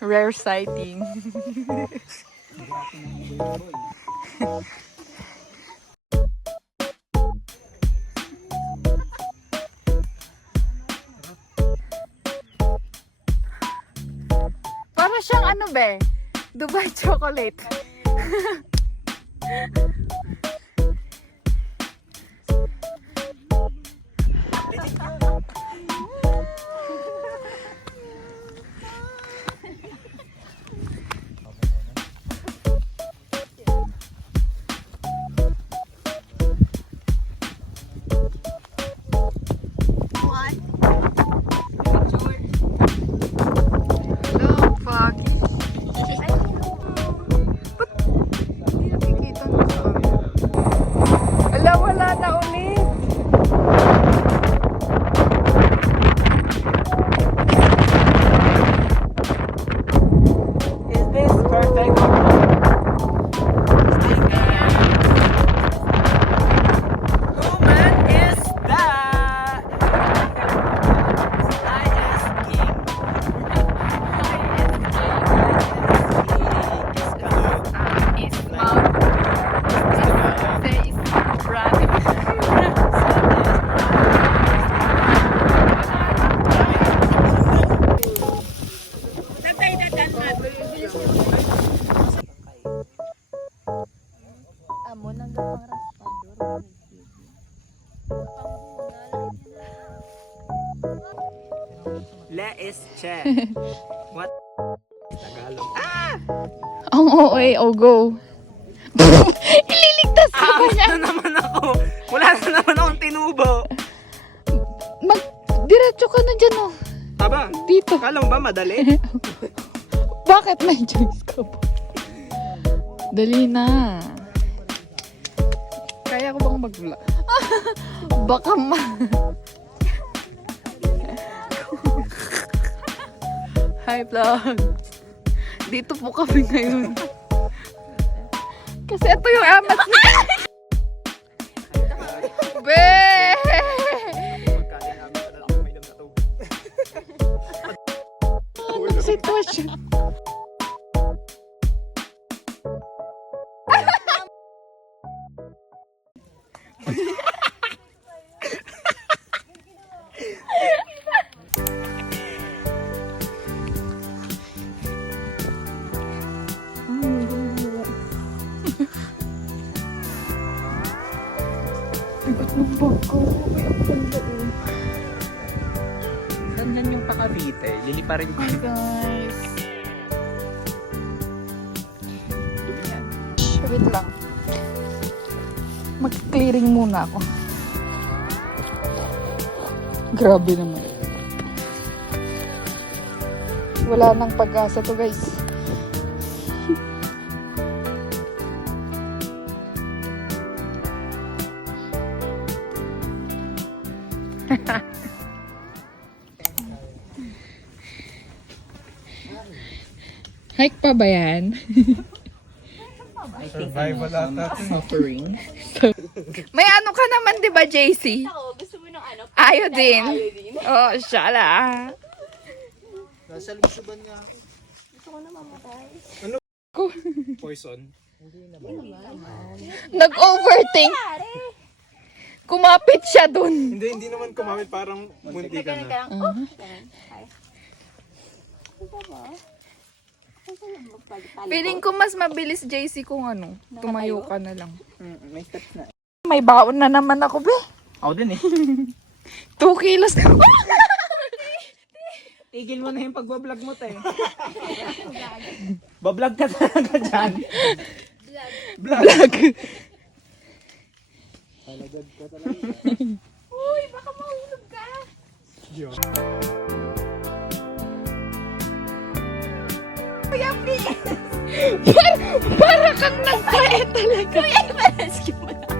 Rare sighting. Para siyang ano be? Dubai chocolate. Le is che. What? Tagalog. Ang OA, oh go. Ililigtas ka ba niya? Na naman ako. Wala na naman akong tinubo. Diretso ka na dyan, oh. Aba, Dito. kala mo ba madali? Bakit may choice ka pa? Dali na. Kaya ko bang mag-vlog? Baka Hi vlog. Dito po kami ngayon. Kasi ito yung amat niya. Be! Anong sitwasyon? Saan yan yung pa-Cavite? Liliparin ko. Hi guys. Dumi yan. Wait lang. Mag-clearing muna ako. Grabe naman. Wala nang pag-asa to guys. Hike pa ba yan? Survival ata. Suffering. May ano ka naman, di ba, JC? Ako, gusto mo ng ano? Iodine. Iodine. Oh, shala. Nasa lusuban nga ako. Gusto ko na mamatay. Poison. Nag-overthink. Kumapit siya dun. Hindi naman kumamit. Parang mundi ka na. Ganun. Oh, ganun. Ay. Ito ba? Feeling ko mas mabilis, JC, kung ano. Tumayo ka na lang. May steps na. May baon na naman ako, be. Ako din eh. 2 kilos na. Tigil mo na yung pagbablog mo, te. Bablog ka talaga dyan. Vlog. Talagad ka talaga. Uy, baka mahulog ka. Kuya, please. Para kang nagpae talaga. Kuya, i-rescue mo na.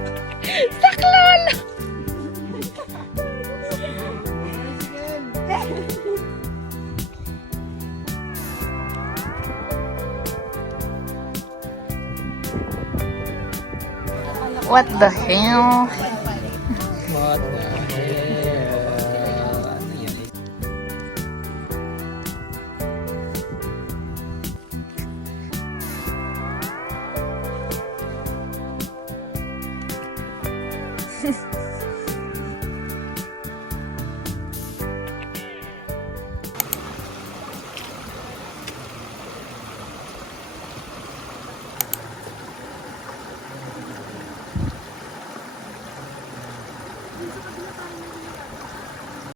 Saklala. What the hell? What the hell? Ano yan?